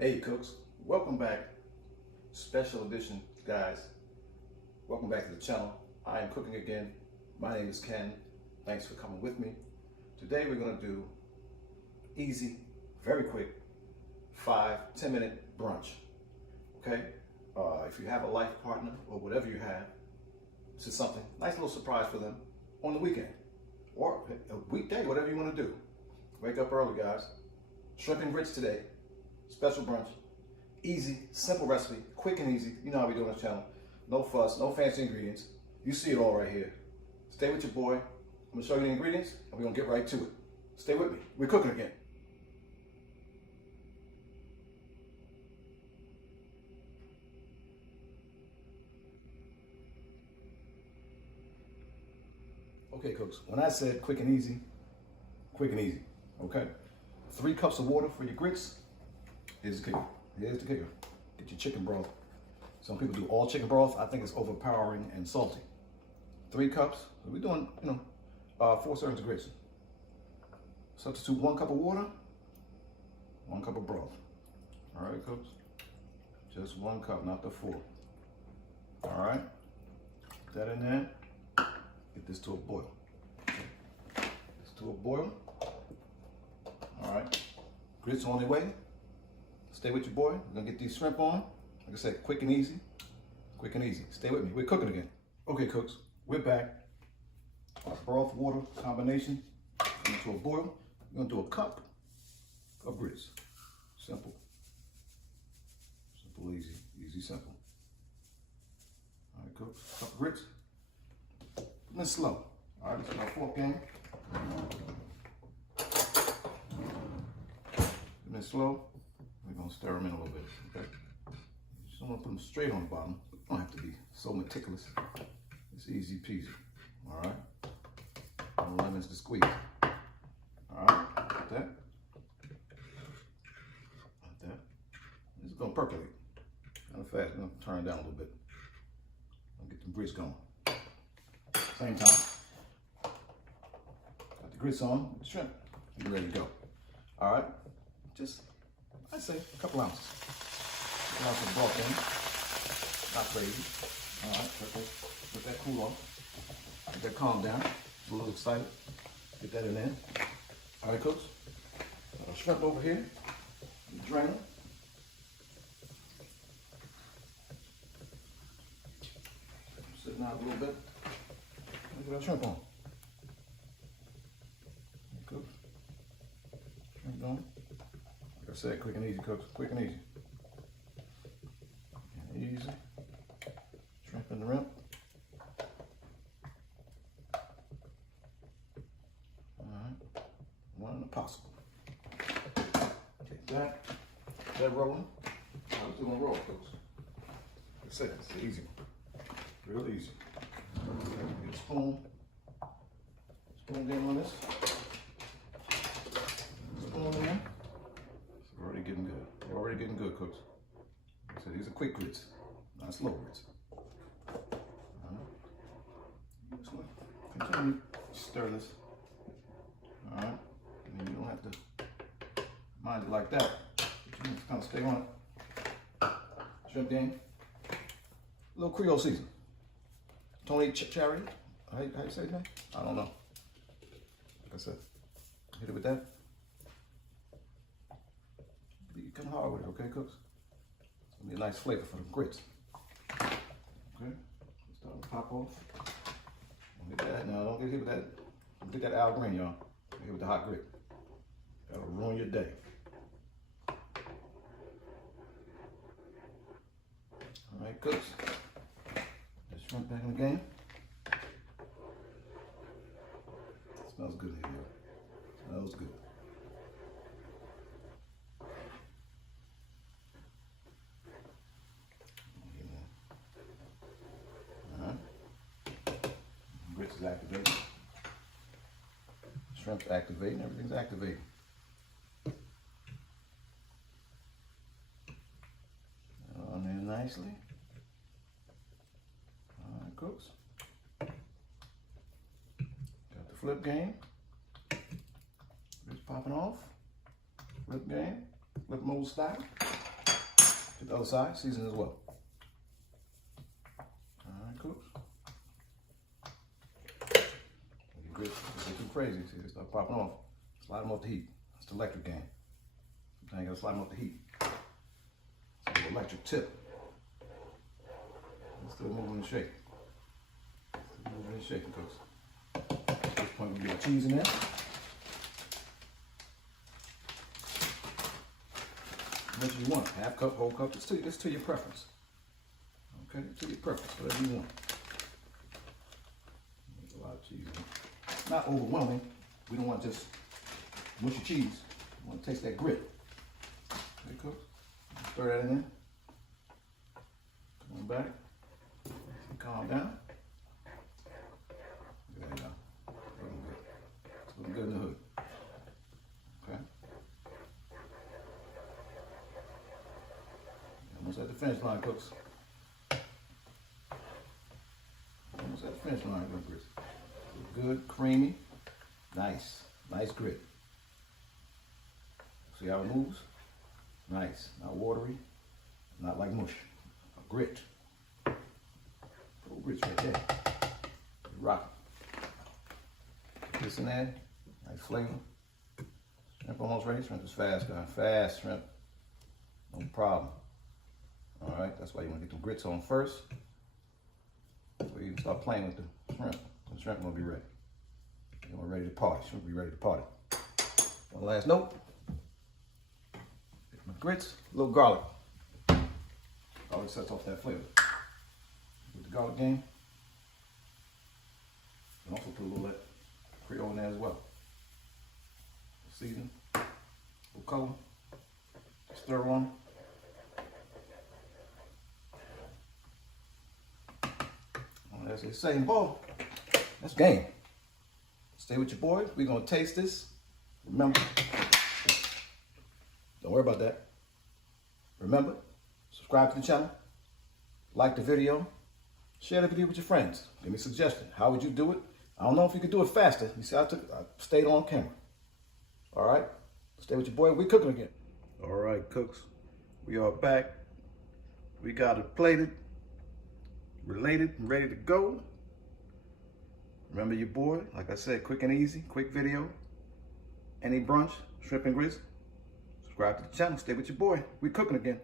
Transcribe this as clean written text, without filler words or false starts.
Hey cooks, welcome back. Special edition guys. Welcome back to the channel. I am cooking again. My name is Ken. Thanks for coming with me. Today we're going to do easy, very quick, 5-10 minute brunch. Okay? If you have a life partner or whatever you have, this is something, nice little surprise for them on the weekend or a weekday, whatever you want to do. Wake up early, guys. Shrimp and grits today. Special brunch. Easy, simple recipe, quick and easy. You know how we do on this channel. No fuss, no fancy ingredients. You see it all right here. Stay with your boy. I'm gonna show you the ingredients and we're gonna get right to it. Stay with me. We're cooking again. Okay, cooks, when I said quick and easy, okay? 3 cups of water for your grits. Here's the kicker. Here's the kicker. Get your chicken broth. Some people do all chicken broth. I think it's overpowering and salty. 3 cups. So we're doing, 4 servings of grits. Substitute 1 cup of water, 1 cup of broth. All right, cooks. Just 1 cup, not the 4. All right. Put that in there. Get this to a boil. This to a boil. All right. Grits on their way. Stay with your boy. We're gonna get these shrimp on. Like I said, quick and easy. Quick and easy. Stay with me. We're cooking again. Okay, cooks. We're back. Our broth water combination into a boil. We're gonna do a cup of grits. Simple. Simple, easy. Easy, simple. All right, cooks. Cup of grits. Put them in slow. All right, let's get our fork in. Put them in slow. We're gonna stir them in a little bit, okay? You just don't wanna put them straight on the bottom. You don't have to be so meticulous. It's easy peasy, all right? No lemons to squeeze. All right, like that. Like that. This is gonna percolate kind of fast. We're gonna turn it down a little bit. I'll get the grits going. Same time. Got the grits on, with the shrimp. You're ready to go. All right, just I'd say a couple ounces. A couple ounces of broth in. Not crazy. All right, let that cool off. Let that calm down. A little excited. Get that in there. All right, cooks. Got our shrimp over here. Drain them. Sitting out a little bit. Look at our shrimp on. Cooks. Shrimp on. Like I said, quick and easy, cooks. Quick and easy. And easy. Shrimp in the rim. Alright. One and a possible. Take that. That rolling. I'm still gonna roll, cooks. Like I said, it's easy. Real easy. Get a spoon. Spoon in on this. Spoon in there. Already getting good. You're already getting good, cooks. Like I said, these are quick grits, not slow grits. Just continue to stir this. All right. I mean, you don't have to mind it like that. You just kind of stay on it. Shrimp game. A little Creole season. Tony Chachere. How you say that? I don't know. Like I said, hit it with that. You come hard with it, okay, cooks? It's gonna be a nice flavor for the grits. Okay, start to pop off. Don't get that now. Don't get hit with that. Don't get that Al Green, y'all. Get hit with the hot grit. That'll ruin your day. All right, cooks. Get shrimp back in the game. Smells good in here. Smells good. Grits is activating. Shrimp's activating. Everything's activating. On there nicely. All right, cooks. Got the flip game. Grits popping off. Flip game. Flip mode style. Get the other side, season as well. All right, cooks. Your grits get too crazy. See, they start popping off. Slide them off the heat. It's the electric game. Sometimes you gotta slide them off the heat. It's the electric tip. It's still moving and shaking. Still moving and shaking, cooks. At this point, we get our cheese in there. How much you want? Half cup, whole cup. It's to your preference. Okay, to your preference, whatever you want. There's a lot of cheese in it. It's not overwhelming. We don't want just mushy cheese. We want to taste that grit. Okay, cooks. Stir that in there. Come on back. Calm down. There you go. Looking good. It's looking good in the hood. Okay. Almost at the finish line, cooks. Almost at the finish line, good grits. Good, creamy, nice, nice grit. See how it moves? Nice, not watery, not like mush. A grit. Full grits right there. Rock. Put this in there, nice flavor. Shrimp almost ready. Shrimp is fast, guys. Fast shrimp, no problem. All right, that's why you want to get the grits on first. So you can start playing with the shrimp. The shrimp will be ready. You're ready to party. Shrimp will be ready to party. One last note. My grits, a little garlic. Garlic sets off that flavor. With the garlic game. And also put a little of that Creole in there as well. Season, a little color, stir on. As they say in ball, that's game. Stay with your boy. We're gonna taste this. Remember, don't worry about that. Remember, subscribe to the channel, like the video, share the video with your friends. Give me a suggestion. How would you do it? I don't know if you could do it faster. You see, I stayed on camera. All right, stay with your boy. We're cooking again. All right, cooks, we are back. We got it plated, related, and ready to go. Remember your boy, like I said, quick and easy, quick video. Any brunch, shrimp and grits. Subscribe to the channel, stay with your boy. We cooking again.